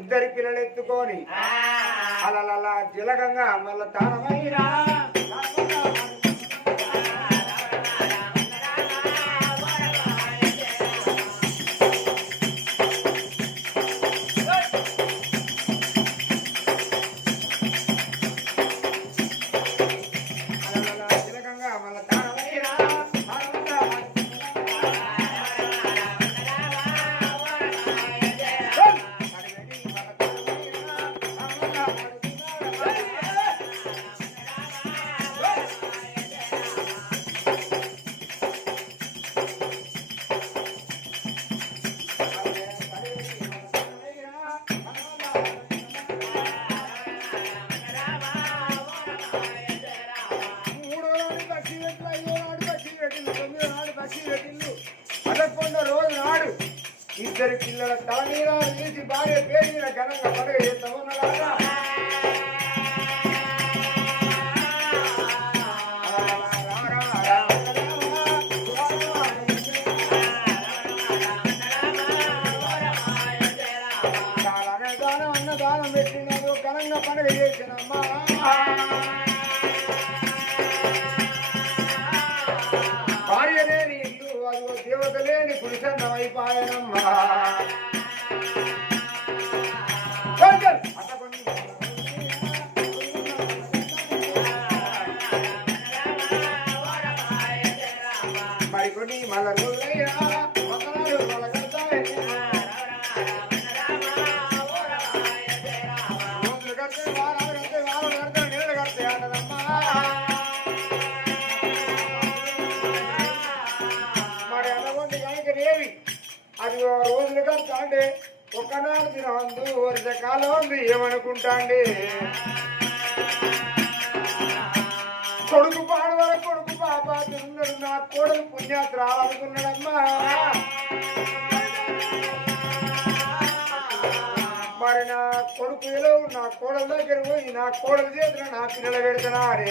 ఇద్దరి పిల్లలు ఎత్తుకొని. అలా జలగంగా మళ్ళా తానమైనా ఇద్దరు పిల్లల తల మీద తీసి భార్య పేరు మీద ఘనంగా లేని పురుషన్నమైపాయనమ్మా మరికొన్ని మళ్ళ రోజులైనా వందనాలు ఏమనుకుంటాండే ఒకనాడు అంటే వర్షకాలం ఉంది ఏమనుకుంటా అండి కొడుకు పాడవల కొడుకు పాప తిన్నాడు నా కోడలు పుణ్యాత్ర రావాలనుకున్నాడమ్మా మరి నా కొడుకు ఏలో నా కోడల దగ్గర పోయి నా కోడలు చేతులు నా పిల్లలు పెడుతున్నా అరే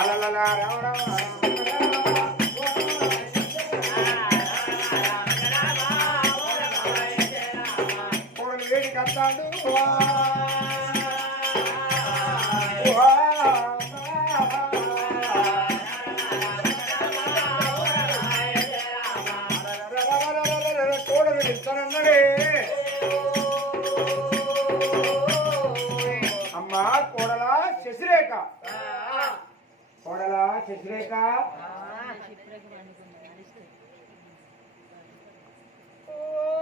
అలలలా రామ రామ. అమ్మా కోడలా శశిరేఖ కోడలా శశిరేఖ కోడలా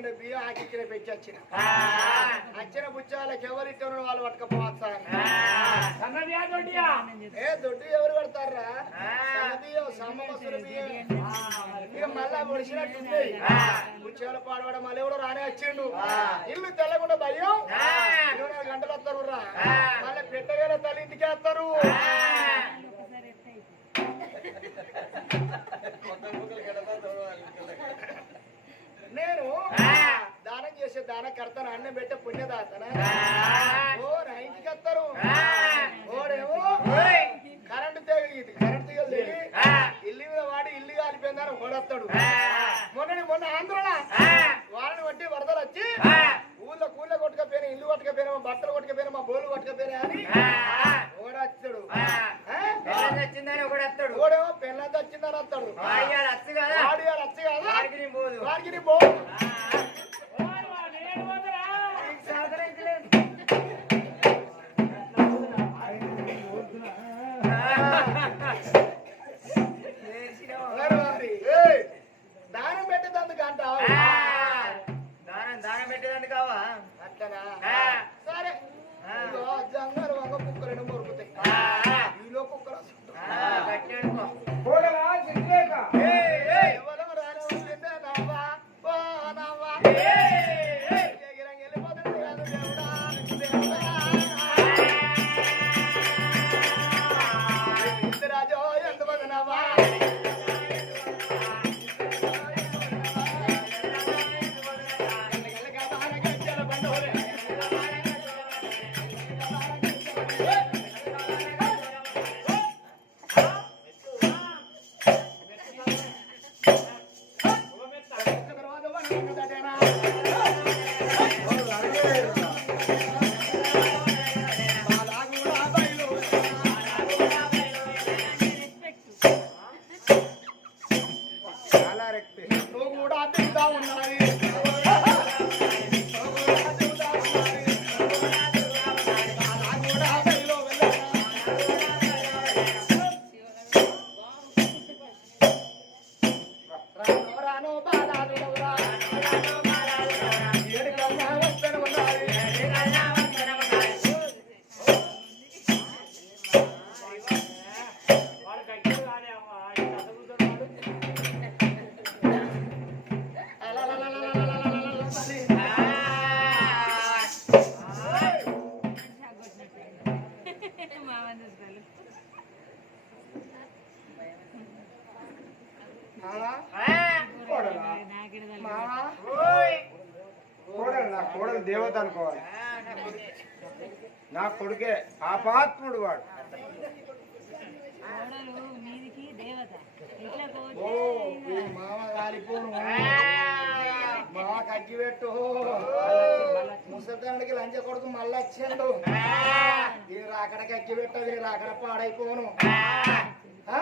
నిండా బియ్యం ఆకిచ్చిన పెట్టి వచ్చిన వచ్చిన బుచ్చాలకు ఎవరిట్టు వాళ్ళు పట్టుకపోవచ్చా ఏ దొడ్డు ఎవరు పెడతారా? బియ్యం సమ్మసుల బియ్యం. ఇక మళ్ళా పొడిచినట్టుంది బుచ్చాల పాడవాడ మళ్ళీ ఎవడో రానే వచ్చిండు. ఇల్లు తెల్లకుండా భయం. ఇరవై నాలుగు గంటలు వస్తారు రా. మళ్ళీ పెట్టగల తల్లి ఇంటికి వస్తారు. నేను దానం చేసే దాన కర్తను అన్నం పెట్టే పుణ్యదాతన? ఓ నా ఇంటికి వస్తారు. ఓడేమో కరెంటు తెగ ఇది. ఇల్లు మీద వాడి ఇల్లు కాలిపోయిందని ఓడొస్తాడు. మొన్న మొన్న ఆంధ్రలో వాళ్ళని బట్టి వరదలు వచ్చి ఊళ్ళో కూళ్ళ కొట్టుకపోయినా ఇల్లు కొట్టుకపోయినా మా బట్టలు కొట్టుకపోయినా మా బోలు కొట్టుకపోయినా అని ఓడొచ్చాడు. వచ్చిందని ఒకడు వస్తాడు ఓడేమో పెళ్ళంతా వచ్చిందని వస్తాడు వాడి వచ్చి కదా? వాడికి పోదు వాడికి నీ వచ్చిండు ఇది రాకడ కగ్గి పెట్టదు ఇది రాకడ పాడైపోను. ఆ?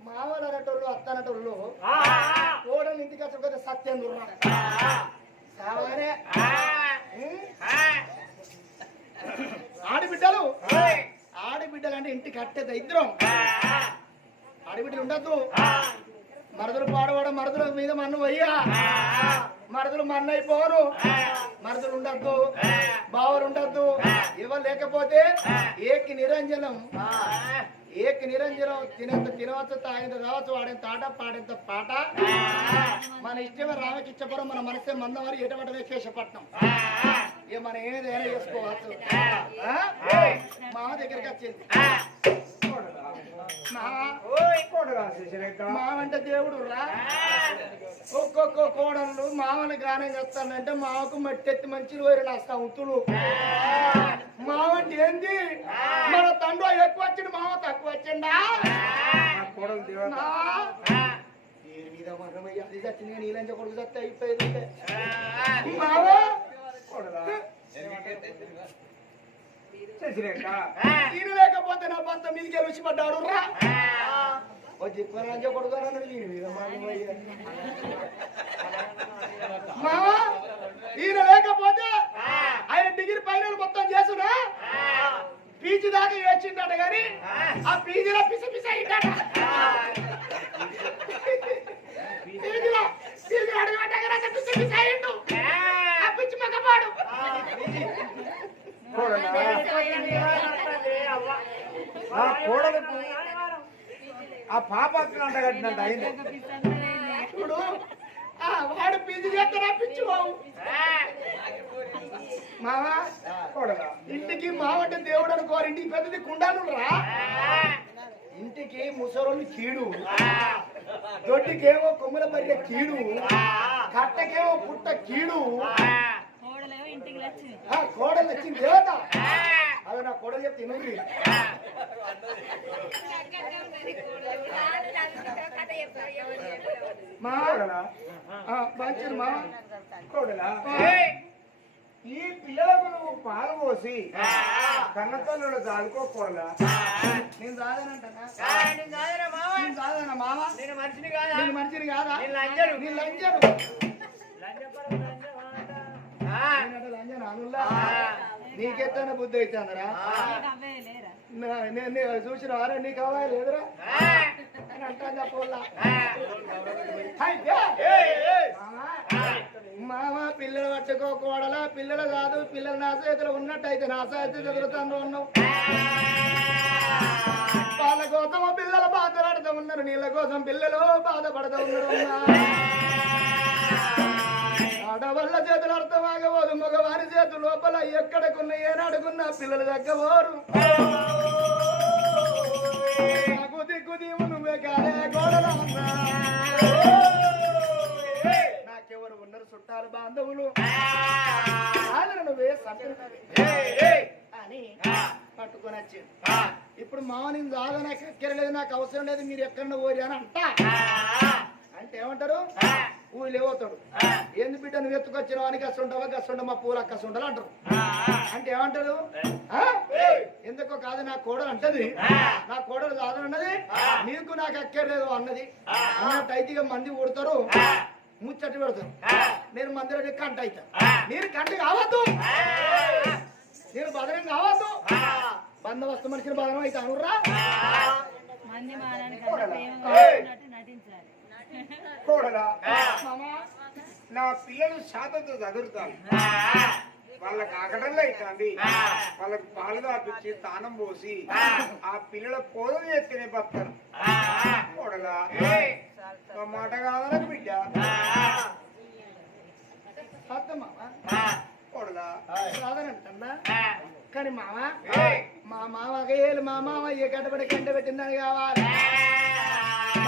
మావలు అనేటోళ్ళు అత్తనటోళ్ళు కోడలు ఇంటికి వచ్చి సత్యం దుర్మ సావానే? ఆడబిడ్డలు? ఆడబిడ్డలు అంటే ఇంటికి కట్టే దరిద్రం ఆడబిడ్డలు ఉండద్దు. మరదలు పాడవాడ మరదల మీద మన్ను వయ్యా మరదలు మన్నైపోను మరదలు ఉండద్దు. బావలు ఉండద్దు ఇవ లేకపోతే ఏకి నిరంజనం. ఏకి నిరంజనం తినంత తినవచ్చు తాగింత రావచ్చు వాడేంత ఆట పాడేంత పాట. మన ఇష్టమే రామకిచ్చపురం మన మనసే మందవారి ఎటువంటి కేశపట్నం ఇక మనం ఏదైనా చేసుకోవచ్చు? మామ దగ్గరికి వచ్చింది. మామ కోడలా శశిరేఖ మావంటే దేవుడు రా. ఒక్కొక్క కోడళ్ళు మామని గానం చేస్తానంటే మామకు మట్టెత్తి మంచి వేరు నా సంతులు మావంటే ఏంది? మన తండ్రి ఎక్కువ వచ్చిండు మామ తక్కువ వచ్చిండా? కోడలు మావా? మీద మరణమయ్య అది కొడుకు అయిపోయింది మావా? కోడలా. తీరు లేకపోతే నా భర్త మీదకి రుచి పడ్డాడు రా ఓ జిప్ప లంచ కొడుకు అన్నాడు దీని మీద మరణమయ్య మావా ఈయన లేకపోతే ఆయన డిగ్రీ ఫైనల్ మొత్తం చేసునా పీజీ దాకా వేచిండట కానీ ఆ పీజీలో పిస పిస అయిందట పీజీలో పీజీలో అడగబడ్డాక పిస పిస అయిండు ఆ పిచ్చి మగపాడు కోడలా నా కోడలకు ఆ పాపాత్ముడు అంట కట్టినట్టు అయింది. వాడు పీజీ చేస్తారా పిచ్చి బావు మావా కోడలా ఇంటికి మావంటే దేవుడు అనుకోరు. ఇంటికి పెద్దది కుండాను రా ఇంటికి ముసలోని కీడు. దొడ్డికేమో కొమ్ముల మధ్య కీడు. కట్టకేమో పుట్ట కీడు. కోడలు వచ్చింది దేవత. అది నా కోడలు చెప్తే మా కోడలా? మంచిది మా కోడలా? ఈ పిల్లలకు నువ్వు పాలు పోసి కన్నతల్లుడు చాలుకోకూడదా నేను రాదనంటనా నేను మనిషిని కాదా? నేను మంచిది కాదా? నేను లంజరు. లంజరు నీకెత్తన బుద్ధి అవే లేరా? నేను చూసిన వారా నీకు కావాలి లేదురా? ఆ, అని అంటాను. మామ పిల్లలు పట్టుకోకూడలా పిల్లలు కాదు పిల్లలు నా చేతిలో ఉన్నట్టయితే నా చేతి చదువుతాను ఉన్నావు. వాళ్ళ కోసం పిల్లలు బాధపడుతూ ఉన్నారు నీళ్ళ కోసం పిల్లలు బాధపడుతూ ఉన్నారు. ఆడవాళ్ళ చేతులు అర్థమాగబోదు మగవారి చేతు లోపల ఎక్కడకున్న ఏనాడుకున్న పిల్లలు తగ్గబోరు. నాకు దిక్కు దీవు నువ్వే కాలే గోడలమ్మా. నాకెవరు ఉన్నారు చుట్టాలు బాంధవులు. నువ్వే అని పట్టుకొని వచ్చింది ఇప్పుడు మామ నేను రాగా నాకు ఎక్కరలేదు నాకు అవసరం లేదు మీరు ఎక్కడ పోయి అని అంట. అంటే ఏమంటారు? ఊళ్ళు లేవతాడు ఏంది బిడ్డ నువ్వు ఎత్తుకొచ్చిన వానికి అసలుంటావా గసండ మా పూల అక్కసుండాలి అంటారు అంటే ఏమంటారు? ఆ? ఎందుకో కాదు నా కోడలు అంటది. నా కోడలు కాదు అన్నది నీకు నాకు అక్కర్లేదు అన్నది. అన్నట్టు ఇక మంది కొడతారు ముచ్చట పెడతారు. నేను మందిరం కంట అవుతా మీరు కంట కావద్దు. నేను బదనం కావద్దు. బందోబస్తు మనిషిని బదనం అయితే నటించాలి. కోడలా. నా పిల్లలు శాతంతో చదువుతాను వాళ్ళకి ఆకటంలో అవుతుంది వాళ్ళకి పాలు తాపించి తానం పోసి ఆ. పిల్లల పోదలు చేసుకునే బతారు కోడలా. మాట కాదనకు బిడ్డ. కోడలా. కానీ మామ మా మామ ఏళ్ళు మా మామ ఏ గడ్డబడి గంట పెట్టిందని కావాలి.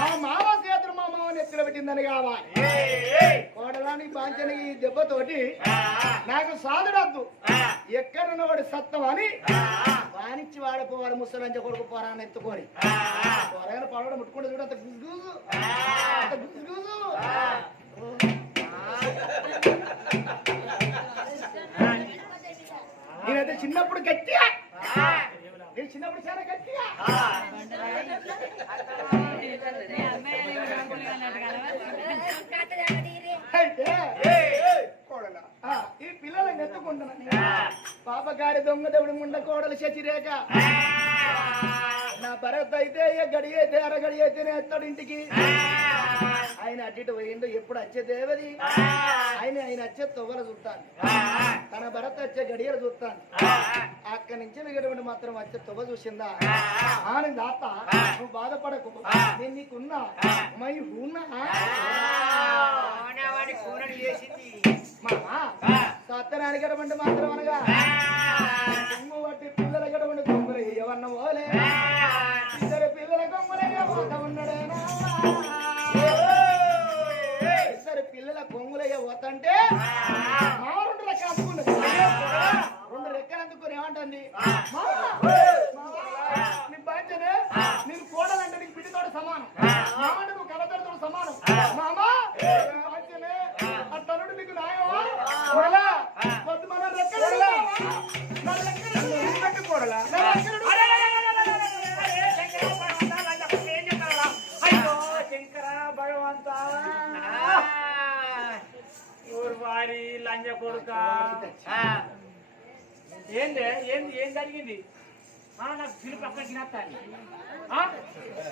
మా మామ చేతులు మా మామ నెత్తిన పెట్టిందని కావాలి. కోడలాని బాంచని ఈ దెబ్బతోటి నాకు సాధనద్దు ఎక్కడున్న వాడి సత్తం అని వానిచ్చి వాడిపోవాలి ముసలంజ కొడుకు పోరా అని ఎత్తుకొని పోరాయన పడవడం ముట్టుకుంటే చూడ అంత గుజుగుజు. అంత గుజుగుజు. నేనైతే చిన్నప్పుడు గట్టిగా దేవుడు ముండ కోడలు శచిరేఖ నా భరత్ అయితే గడి అయితే అర గడి అయితేనే ఎత్తాడు ఇంటికి. ఆయన అటు పోయిండు ఎప్పుడు వచ్చే దేవది? ఆయన ఆయన వచ్చే తొవ్వలు చూస్తాను. తన భరత్ వచ్చే గడియలు చూస్తాను. అక్కడి నుంచి మిగటువంటి మాత్రం వచ్చే తొవ్వ చూసిందా? ఆని దాత నువ్వు బాధపడకు. నేను నీకున్నా. మై ఉన్నా చేసింది. మామా? సత్యనారాయణ గడవండి మాత్రం అనగా?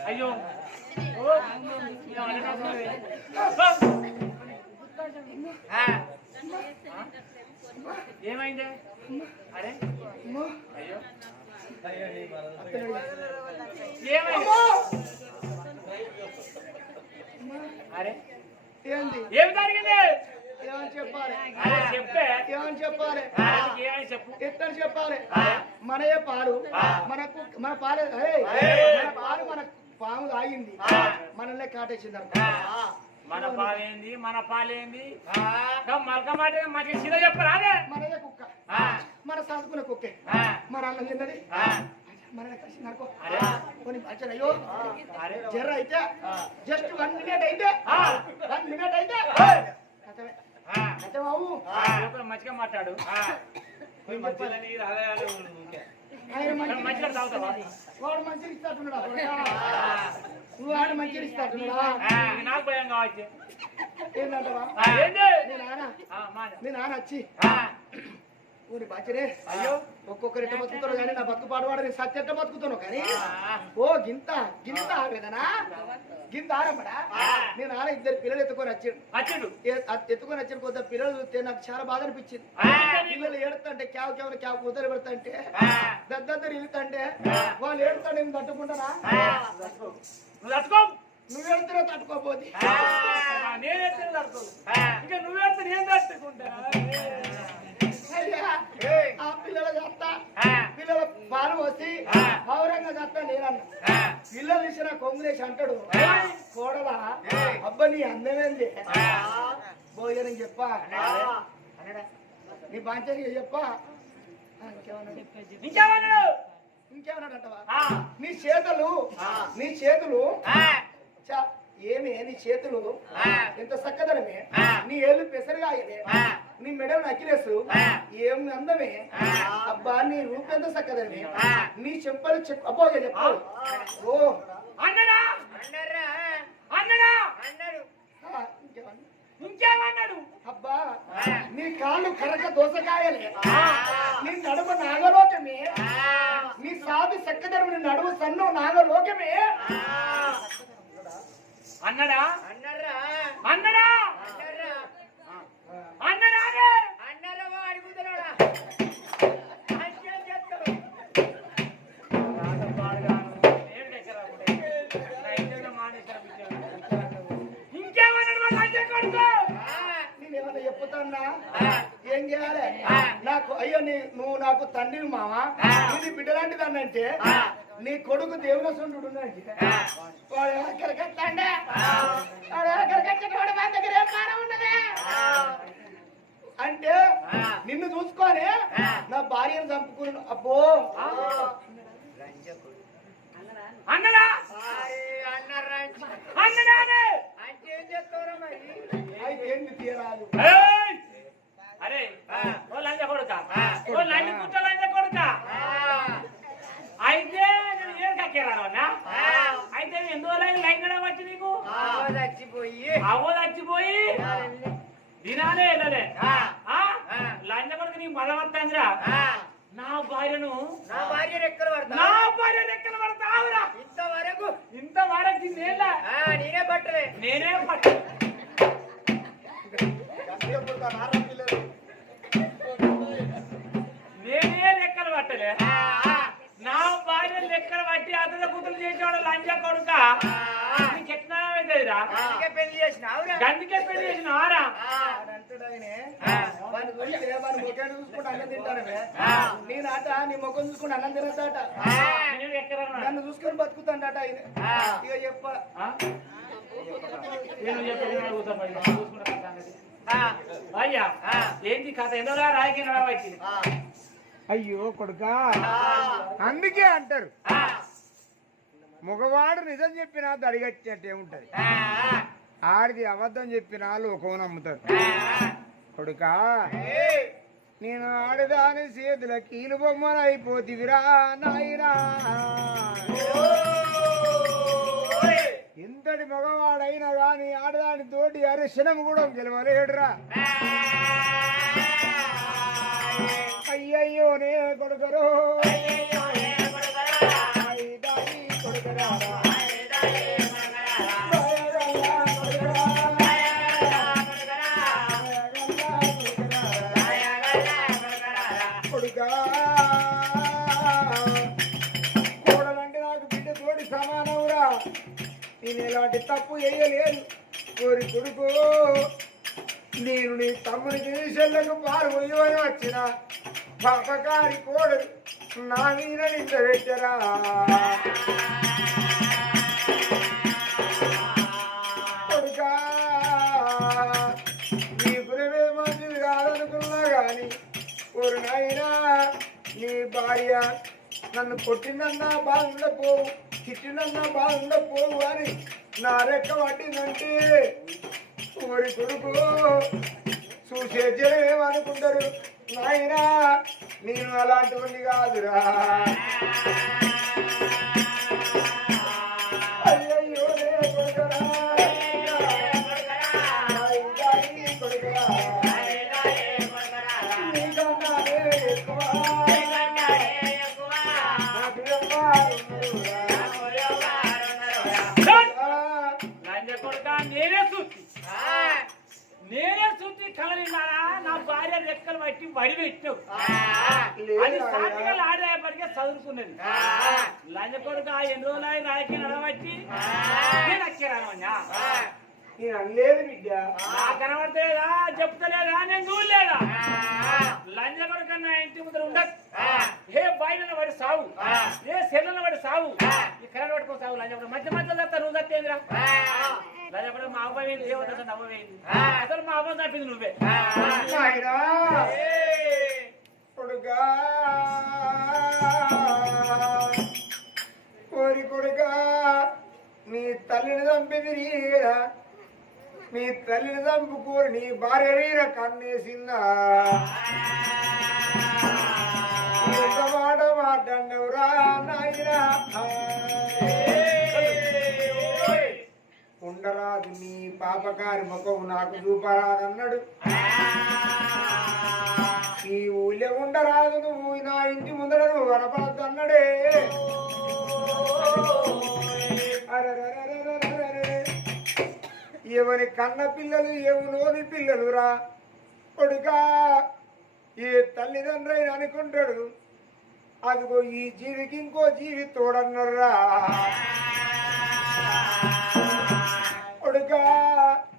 అయ్యో? ఏమైంది? అరే. అయ్యో. ఏమైంది! అరే. ఏంది? ఏం జరిగింది? ఏమని చెప్పాలి? చెప్తే ఏమని చెప్పాలి? ఆయనకి ఏమని చెప్పు. ఎట్లా చెప్పాలి? మనయే పాలు. మనకు మన పాలు మన పాలు మన పాము తాగింది. మనల్నే కాటేసింది అనుకో. మన పాలేంది మన పాలేంది. మలక మాట మనదే కుక్క. మన సాదుకున్న కుక్కే. మన అన్నం తిన్నది. మన కలిసి నడుకో అరే. కొన్ని అయ్యో. జర్ర అయితే జస్ట్ వన్ మినిట్ మంచిగా తాగుతావా? వాడు మంచిగా ఆడ మంచిగా ఇస్తాడున్నాడా? ఆ, నాకు భయం కావచ్చు. ఏంటంటవా ఆ, ఏంది? నీ నాన్న ఆ, మాట. నీ నాన్న వచ్చి ఆ, ఊరి బాచరే అయ్యో. ఒక్కొక్కరు ఎట్ట బతుకుతారు కానీ నా బతుకు పాడువాడు నేను సత్య ఎట్ట బతుకుతాను కానీ. ఓ గింత గింత ఆడేదనా గింత ఆడమ్మడా నేను ఆడ ఇద్దరు పిల్లలు ఎత్తుకొని వచ్చాడు. అది ఎత్తుకొని వచ్చిన కొద్ది పిల్లలు చూస్తే నాకు చాలా బాధ అనిపించింది. పిల్లలు ఏడుతుంటే క్యావ్ క్యావ్ క్యావ్ కూతురు పెడతాంటే దద్దరు ఇల్లుతంటే వాళ్ళు ఏడుతాడు నేను తట్టుకుంటానా? ఆ. నువ్వు తట్టుకో. నువ్వు ఏడుతున్నా తట్టుకోపోతే ఆ, నేను ఇంకా నువ్వెత్తే నేను తట్టుకుంటా. పోసి పౌరంగా చేస్తా నేనన్నా. ఆ, పిల్లలు ఇచ్చిన కొంగులేసి అంటాడు కోడలా అబ్బ నీ అందమేంది? భోజనం చెప్పా. నీ బాంచని చెప్పా. ఇంకేమన్నాడు? ఇంకేమన్నాడు? ఇంకేమన్నాడంటవా? ఆ, నీ చేతులు నీ చేతులు ఆ, చ- ఏమి? నీ చేతులు ఆ. ఎంత చక్కదనమే. నీ ఏళ్ళు పెసరగాయలే. ఆ. నీ మెడలు నకిలేసు ఆ. ఏం అందమే. అబ్బా నీ రూపం ఎంత చక్కదనమే ఆ. నీ చెంపలు చెప్పు. అబ్బో చెప్పు. ఓ. అన్నడా? అన్నడా? ఇంకేమన్నాడు? అబ్బా నీ కాళ్ళు కరక దోసకాయలే నీ నడుము నాగలోకమే. నీ సాధు చక్కదనం నీ నడుము సన్ను నాగలోకమే. అన్నడా? అన్నరా? అన్నడా? చెప్పుతాన్నా ఏం చేయాలి? నాకు అయ్యో నీ నువ్వు నాకు తండ్రివి మామ ఇది బిడ్డలాంటి దాన్ని అంటే నీ కొడుకు దేవుని వాడు వాడు మన దగ్గర ఏం ఉన్నదే? అంటే నిన్ను చూసుకొని నా భార్యను చంపుకుని అబ్బో! అన్నారా! ఆ. వాడిని చూస్తే వాడి ముఖాన్ని చూసుకుంటే అన్నం తింటానమే నీ నాట నీ ముఖం చూసుకుంటే అన్నం నేను నన్ను చూసుకొని బతుకుతాడట. ఇక చెప్ప. నేను నేను. నేను అయ్యా ఆ. ఏంటి కథ? ఎందులో రాయకి నడవచ్చు ఆ, అయ్యో కొడుక. అందుకే అంటారు. ఆ, మగవాడు నిజం చెప్పినా దడిగట్టినట్టు ఏముంటది? ఆడిది అబద్ధం చెప్పినా లోకం నమ్ముతారు. కొడుక నేను ఆడదాని చేతుల కీలు బొమ్మలు అయిపోతివిరా నాయనా. ఇంతటి మగవాడైనా గాని ఆడదాని తోటి అరిశనం కూడా గెలవలేడురా. అయ్యయ్యో నే కొడుకరు. ఇలాంటి తప్పు చేయలేదు. కోరి కొడుకు నేను నీ తమ్ముని చెల్లకు పాలు పోయి వచ్చిన పాపకారి కోడలు నా మీద నింద పెట్టరా? కొడుకా నీ గురవే మంచిది కాదనుకున్నా గాని ఓరు నాయనా నీ భార్య నన్ను కొట్టినన్నా బాగుండపోవు తిట్టినన్నా బాగుండపోవు అని నా రెక్క పట్టిందంటే ఊరి కొడుకు చూసే జనం నాయనా నేను అలాంటి కాదురా. రెక్కలు పట్టి వడి పెట్టావు అది సాటిగా ఆడేపటికే చదువుకున్నది. లంజ కొడుక ఎన్ని రోజులు రాయకి నడబట్టి నేను వచ్చారమ్మా నేను అనలేదు బిడ్డ నా కనబడతలేదా? చెప్తలేదా? నేను చూడలేదా? లంజ కొడుక నా ఇంటి ముందర ఉండదు ఏ బయట పడి సావు. ఏ సెల్ల పడి సావు. ఈ కరెంట్ పట్టుకో సావు. లంజ కొడుకు మధ్య మధ్య చస్తా నువ్వు చస్తేందిరా లంజ కొడుకు మా అవ్వ వేయింది దేవత అవ్వ వేయింది. అసలు మా అవ్వ తప్పింది నువ్వే. కోరి కొడుకా నీ తల్లిని చంపింది నీ తల్లిని చంపుకోరు నీ భార్య కన్నేసిందా. ఉండరాదు నీ పాపకారి ముఖం నాకు చూపరాదన్నాడు ఈ ఊళ్ళో ఉండరాదు నువ్వు నా ఇంటి ముందర నువ్వు కనపడద్దు అన్నాడే అరెరెరెరెరెరెరె. ఎవరి కన్న పిల్లలు ఎవలోని పిల్లలు రా కొడుకా ఏ తల్లిదండ్రులు అనుకుంటాడు. అదిగో ఈ జీవికి ఇంకో జీవి తోడన్నర్రా. కొడుకా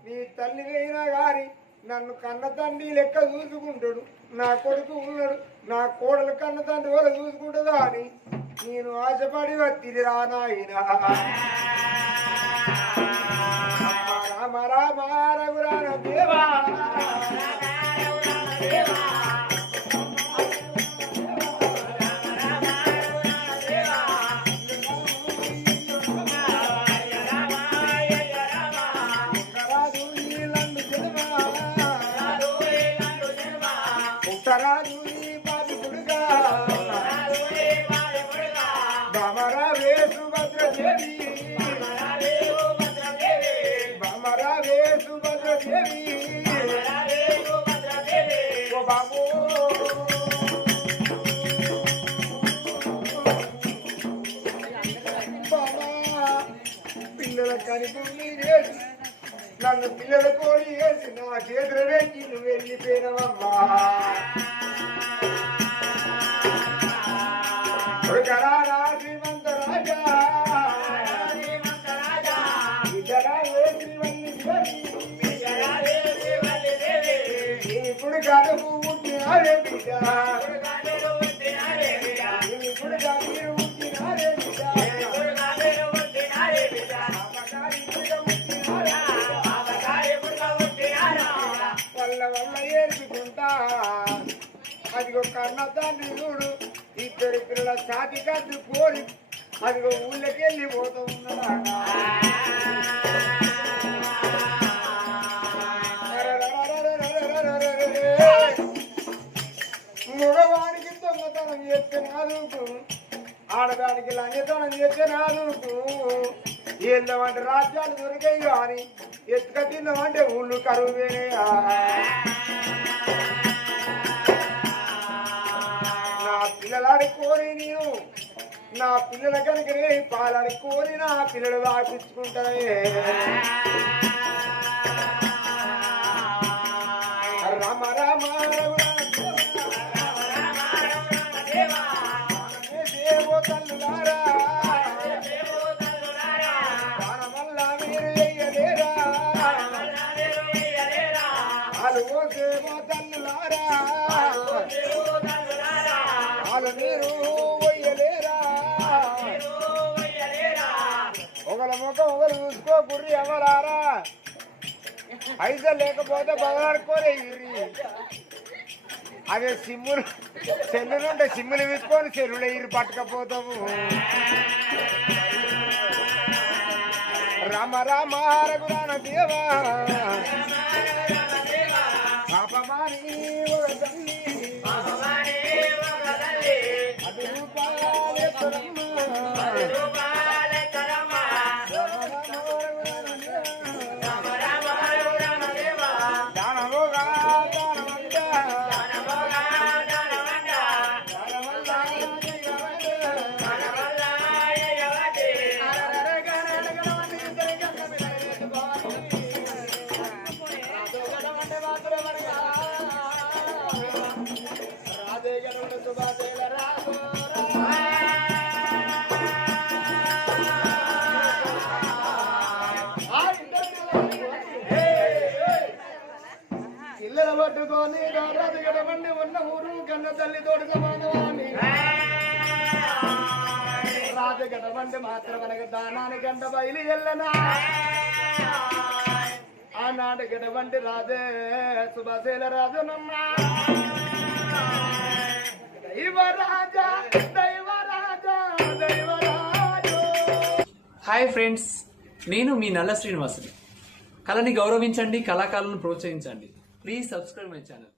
నీ తల్లి అయినా గారి నన్ను కన్న తండ్రి లెక్క చూసుకుంటాడు. నా కొడుకు ఉన్నాడు నా కోడలు కన్న తండ్రి వాళ్ళ చూసుకుంటుందా అని నేను ఆశపడి వత్తిది రానాయన రామ రామ రఘురామ దేవ పిల్లల కాదు కోరి కోరి అదిగో ఊళ్ళకెళ్ళి పోతూ ఉన్నదా? మగవానికి దొంగతనం చేస్తే నాదుకు ఆడదానికి లంగతనం చేస్తే నాదుకు ఏందమంటే రాజ్యాలు దొరికాయి కానీ ఎత్తుక తిందామంటే ఊళ్ళు కరువేనే పిల్లలాడి కోరి నేను నా పిల్లల కనుకనే పాలాడి కోరి నా పిల్లలు దాపించుకుంటానే రామ రామ ముఖం ఒకరు చూసుకో గుర్రి ఎవరారా? పైసలు లేకపోతే బదలాడుకోలే ఇర్రి. అదే సిమ్ములు సెల్లులుంటే సిమ్ములు విసుకొని సెల్లులు ఇరు పట్టకపోతాము రామ రామ రఘురామ దేవా. పాపమాని గంట బయలు ఎల్లనా ఆనాడు గడవండి రాజే సుభాశీల రాజునమ్మా. దైవరాజా దైవరాజా దైవరాజు హాయ్ ఫ్రెండ్స్ నేను మీ నల్ల శ్రీనివాసుని. కళని గౌరవించండి కళాకారులను ప్రోత్సహించండి. Please subscribe my channel.